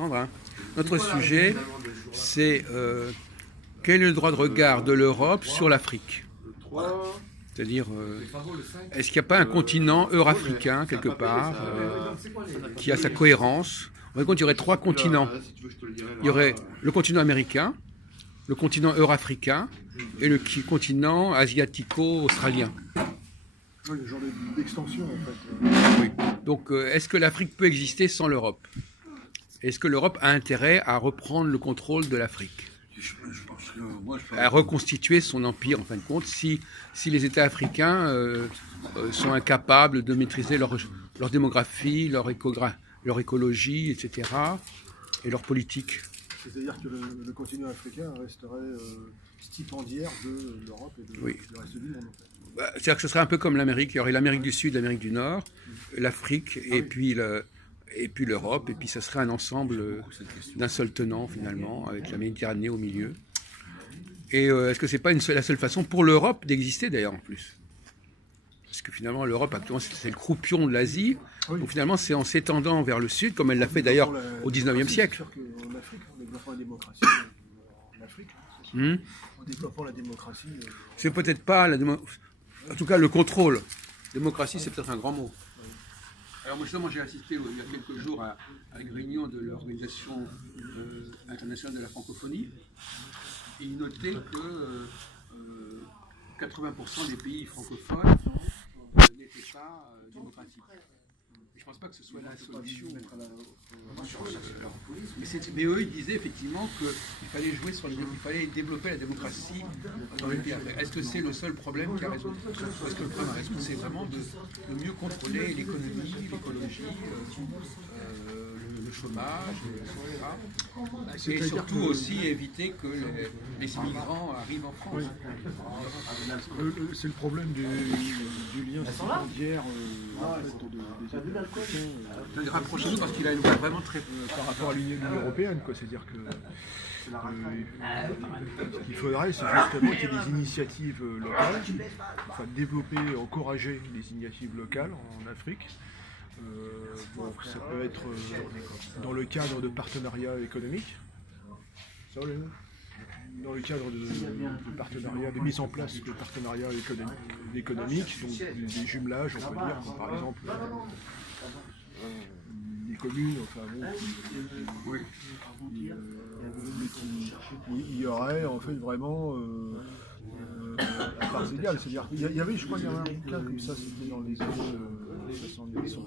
m'entendre, hein. Notre sujet, c'est quel est le droit de regard de l'Europe sur l'Afrique? C'est-à-dire, est-ce qu'il n'y a pas un continent eurafricain, quelque part, qui a sa cohérence? En compte, il y aurait trois continents. Il y aurait le continent américain, le continent eurafricain et le continent asiatico-australien. Oui, le genre d'extension, en fait. Oui. Donc, est-ce que l'Afrique peut exister sans l'Europe? Est-ce que l'Europe a intérêt à reprendre le contrôle de l'Afrique? À reconstituer son empire, en fin de compte, si les États africains sont incapables de maîtriser leur démographie, leur écologie, etc., et leur politique. C'est-à-dire que le continent africain resterait stipendiaire de l'Europe et du reste du monde, en fait. C'est-à-dire que ce serait un peu comme l'Amérique. Il y aurait l'Amérique du Sud, l'Amérique du Nord, l'Afrique, et puis l'Europe, et puis ça serait un ensemble d'un seul tenant, finalement, avec la Méditerranée au milieu. Et est-ce que c'est pas la seule façon pour l'Europe d'exister, d'ailleurs, en plus? Parce que finalement, l'Europe, actuellement, c'est le croupion de l'Asie. Donc finalement, c'est en s'étendant vers le Sud, comme elle l'a fait d'ailleurs au XIXe siècle. En Afrique, en développant la démocratie, en Afrique, en développant la démocratie... C'est peut-être pas la démocratie... En tout cas, le contrôle. Démocratie, c'est peut-être un grand mot. Alors moi, justement, j'ai assisté il y a quelques jours à une réunion de l'Organisation internationale de la francophonie. Et ils notaient que 80% des pays francophones n'étaient pas démocratiques. Je ne pense pas que ce soit la solution. Mais eux, ils disaient effectivement qu'il fallait jouer sur il fallait développer la démocratie dans les pays. Est-ce que c'est le seul problème qui a résoudre? Est-ce que le problème à résoudre, c'est vraiment de mieux contrôler l'économie, l'écologie, le chômage, etc. Et surtout aussi éviter que les immigrants arrivent en France. C'est le problème du lien stipendiaire Rapprochez-nous parce qu'il a une voix vraiment très... par rapport à l'Union européenne, quoi. C'est-à-dire que ce qu'il faudrait, c'est justement qu'il y ait des initiatives locales, enfin développer, encourager les initiatives locales en Afrique. Ça peut être dans le cadre de partenariats économiques, dans le cadre de partenariats, de mise en place de partenariats économiques, donc des jumelages, on peut dire, comme par exemple des communes, enfin bon, il y aurait en fait vraiment à parts égales, c'est-à-dire il y avait, je crois, il y avait un bouquin comme ça, c'était dans les années 70,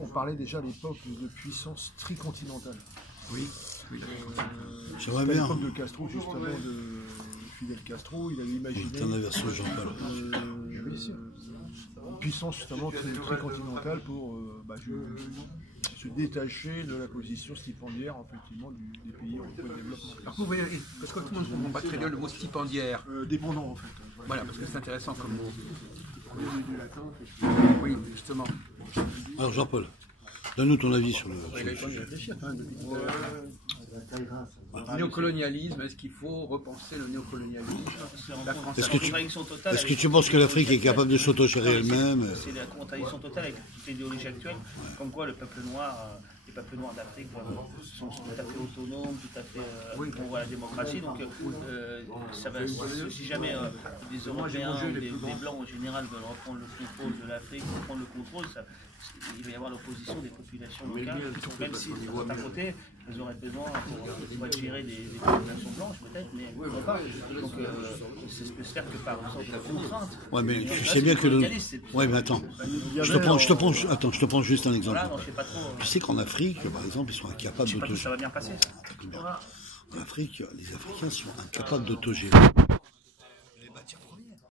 on parlait déjà à l'époque de puissance tricontinentale. Oui. À l'époque de Castro, justement, de Fidel Castro, il avait imaginé une puissance justement tricontinentale pour se détacher de la position stipendiaire effectivement des pays en voie de développement. Alors, vous voyez, parce que tout le monde ne comprend pas très bien le mot stipendiaire. Dépendant, en fait. Voilà, parce que c'est intéressant comme mot. Oui, justement. Alors Jean-Paul, donne-nous ton avis sur le sujet. Néocolonialisme, est-ce qu'il faut repenser le néocolonialisme? Est-ce que tu penses que l'Afrique est capable de s'autogérer elle-même? C'est la contradiction totale avec toute l'idéologie actuelle, comme quoi le peuple noir, les peuples noirs d'Afrique sont tout à fait autonomes, tout à fait on voit la démocratie, donc ça va, si jamais les Européens ou les Blancs en général veulent reprendre le contrôle de l'Afrique, reprendre le contrôle, il va y avoir l'opposition des populations locales, même si d'un côté, elles auraient besoin pour gérer des populations blanches peut-être, mais donc ça peut se faire que par une sorte de contrainte. Ouais, mais tu sais bien que ouais, mais attends, je te prends juste un exemple. Tu sais qu'en Afrique, par exemple, ils sont incapables d'autogérer. Ça va bien passer. En Afrique, les Africains sont incapables d'autogérer les matières premières.